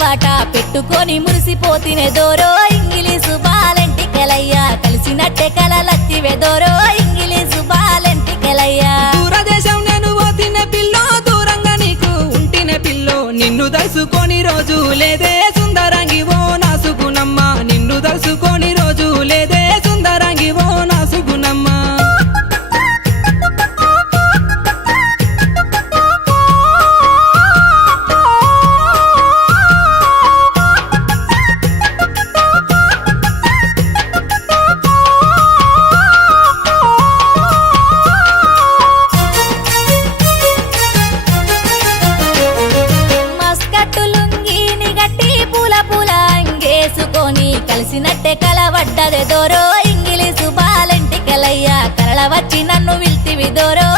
వాట పెట్టుకొని మురిసిపోతినే దోరో ఇంగిలీసు బాలెంటికెలయ్యా కలిసినట్టే కలలత్తివే దోరో ఇంగిలీసు బాలెంటికెలయ్యా దూరదేశం నేను పోతినే పిల్లో దూరంగా నీకు ఉంటినే పిల్లో నిన్ను దలుసుకొని రోజు లేదే సుందరంగి ఓ నా సుగుణమ్మ నిన్ను దలుసుకొని రోజు లేదే సుందరంగి ఓ నా సుగుణమ్మ కలిసినట్టే కలవడ్డదే దోరో ఇంగిలీసు బాలెంటికెలయ్యా కరళ వచ్చి నన్ను విల్తివి దోరో